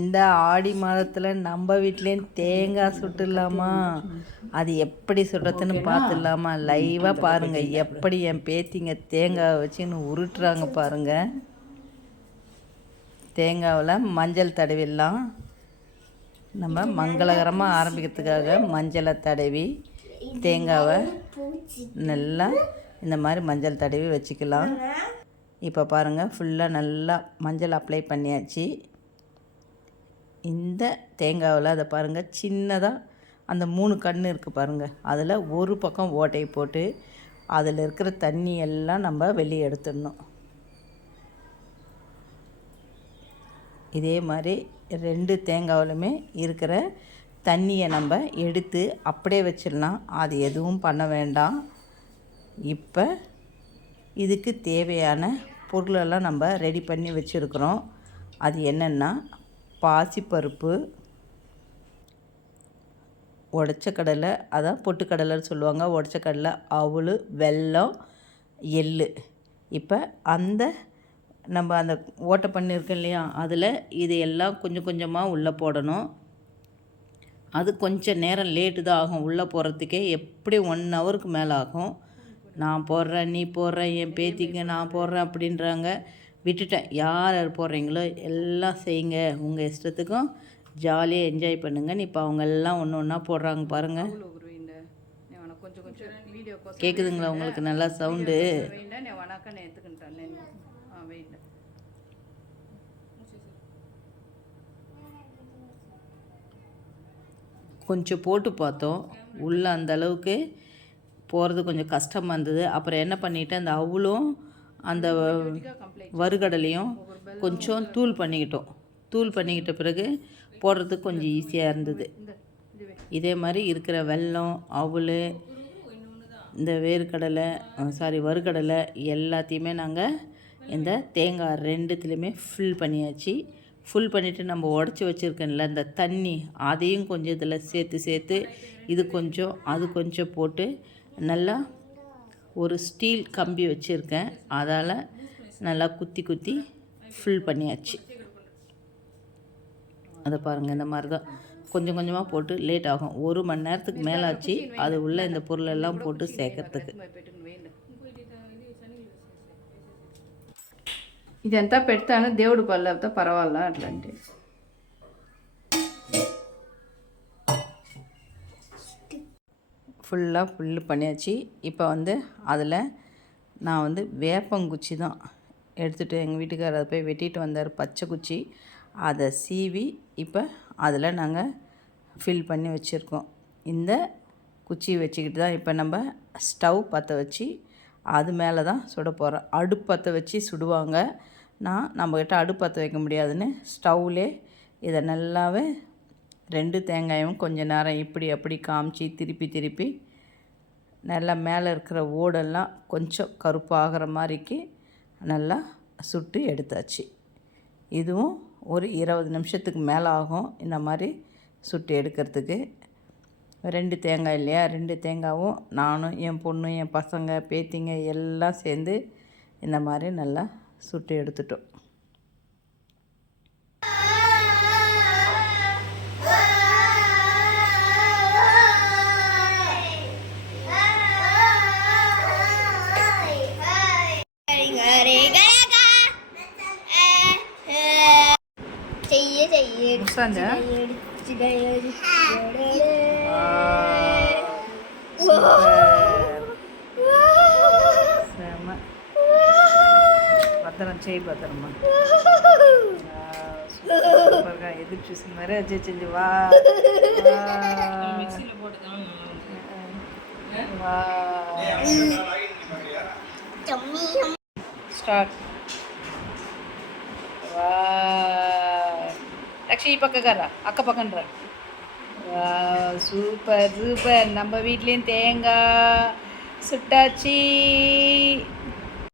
இந்த ஆடி மாதத்தில் நம்ம வீட்லேயும் தேங்காய் சுட்டுடலாமா? அது எப்படி சுடுறதுன்னு பார்த்துடலாமா? லைவாக பாருங்கள் எப்படி என் பேத்திங்க தேங்காய் வச்சுன்னு உருட்டுறாங்க பாருங்கள். தேங்காவில் மஞ்சள் தடவிடலாம். நம்ம மங்களகரமாக ஆரம்பிக்கிறதுக்காக மஞ்சளை தடவி தேங்காவை நல்லா இந்த மாதிரி மஞ்சள் தடவி வச்சுக்கலாம். இப்போ பாருங்கள் ஃபுல்லாக நல்லா மஞ்சள் அப்ளை பண்ணியாச்சு. இந்த தேங்காவில் அதை பாருங்கள் சின்னதாக அந்த 3 கண் இருக்குது பாருங்கள், அதில் ஒரு பக்கம் ஓட்டையை போட்டு அதில் இருக்கிற தண்ணி எல்லாம் நம்ம வெளியே எடுத்துடணும். இதே மாதிரி 2 தேங்காவிலுமே இருக்கிற தண்ணியை நம்ம எடுத்து அப்படியே வச்சிடலாம். அது எதுவும் பண்ண வேண்டாம். இப்போ இதுக்கு தேவையான பொருளெல்லாம் நம்ம ரெடி பண்ணி வச்சுருக்குறோம். அது என்னென்னா பாசிப்பருப்பு, உடச்ச கடலை, அதான் பொட்டுக்கடலைன்னு சொல்லுவாங்க, உடச்ச கடலை, அவல், வெல்லம், எள். இப்போ நம்ம அந்த ஓட்டை பண்ணியிருக்கோம் இல்லையா, அதில் இது எல்லாம் கொஞ்சம் கொஞ்சமாக உள்ளே போடணும். அது கொஞ்சம் நேரம் லேட்டு தான் ஆகும் உள்ளே போகிறதுக்கே. எப்படி 1 ஹவருக்கு மேலே ஆகும். நான் போடுறேன், நீ போடுற, என் பேத்திங்க நான் போடுறேன் அப்படின்றாங்க. விட்டுட்டேன். யார் யார் போடுறீங்களோ எல்லாம் செய்யுங்க, உங்கள் இஷ்டத்துக்கும் ஜாலியாக என்ஜாய் பண்ணுங்கன்னு. இப்போ அவங்க எல்லாம் ஒன்று ஒன்றா போடுறாங்க பாருங்கள். கேட்குதுங்களா உங்களுக்கு நல்லா சவுண்டு? கொஞ்சம் போட்டு பார்த்தோம், உள்ளே அந்த அளவுக்கு போகிறது கொஞ்சம் கஷ்டமாக இருந்தது. அப்புறம் என்ன பண்ணிவிட்டேன், அந்த அவலும் அந்த வறுகடலையும் கொஞ்சம் தூள் பண்ணிக்கிட்ட பிறகு போடுறதுக்கு கொஞ்சம் ஈஸியாக இருந்தது. இதே மாதிரி இருக்கிற வெல்லம், அவல், இந்த வறுகடலை எல்லாத்தையுமே நாங்கள் இந்த தேங்காய் 2த்துலேயுமே ஃபில் பண்ணியாச்சு. ஃபுல் பண்ணிவிட்டு நம்ம உடச்சி வச்சுருக்கேன்ல இந்த தண்ணி, அதையும் கொஞ்சம் இதில் சேர்த்து இது கொஞ்சம் அது கொஞ்சம் போட்டு நல்லா ஒரு ஸ்டீல் கம்பி வச்சுருக்கேன், அதால் நல்லா குத்தி ஃபில் பண்ணியாச்சு. அதை பாருங்கள், இந்த மாதிரி தான் கொஞ்சம் கொஞ்சமாக போட்டு லேட் ஆகும். 1 மணி நேரத்துக்கு மேலே ஆச்சு அது உள்ளே இந்த பொருளெல்லாம் போட்டு சேர்க்கறதுக்கு. ఇదంతా పెడతాను దేవుడు పళ్ళతో పర్వాలా అట్లాంటి. ஃபுல்லாக ஃபில்லு பண்ணியாச்சு. இப்போ அதில் நான் வேப்பங்குச்சி தான் எடுத்துகிட்டு எங்கள் வீட்டுக்காரர் அதை போய் வெட்டிட்டு வந்தார், பச்சை குச்சி. அதை சீவி இப்போ அதில் நாங்கள் ஃபில் பண்ணி வச்சுருக்கோம். இந்த குச்சியை வச்சுக்கிட்டு தான் இப்போ நம்ம ஸ்டவ் பற்ற வச்சு அது மேலே தான் சுட போகிறோம். அடுப்பு பற்ற வச்சு சுடுவாங்க. நம்மக்கிட்ட அடுப்பு பற்ற வைக்க முடியாதுன்னு ஸ்டவ்லே இதை நல்லாவே 2 தேங்காயும் கொஞ்ச நேரம் இப்படி அப்படி காமிச்சு திருப்பி நல்லா மேலே இருக்கிற ஓடெல்லாம் கொஞ்சம் கருப்பாகிற மாதிரிக்கு நல்லா சுட்டு எடுத்தாச்சு. இதுவும் ஒரு 20 நிமிஷத்துக்கு மேலே ஆகும் இந்த மாதிரி சுட்டு எடுக்கிறதுக்கு. 2 தேங்காய் இல்லையா, 2 தேங்காயும் நானும் என் பொண்ணு என் பசங்க பேத்திங்க எல்லாம் சேர்ந்து இந்த மாதிரி நல்லா சுட்டு எடுத்துட்டோம். பத்திரம் செய், பத்திரமா சூப்பர்గా எதிர் చూసిన மாதிரி அஜய் செஞ்சு வா ஸ்டார்ட். வா லக்ஷ்மி பக்கக்காரா அக்க பக்கன்ற. வா சூப்பர். நம்ம வீட்லேயும் தேங்காய் சுட்டாச்சு.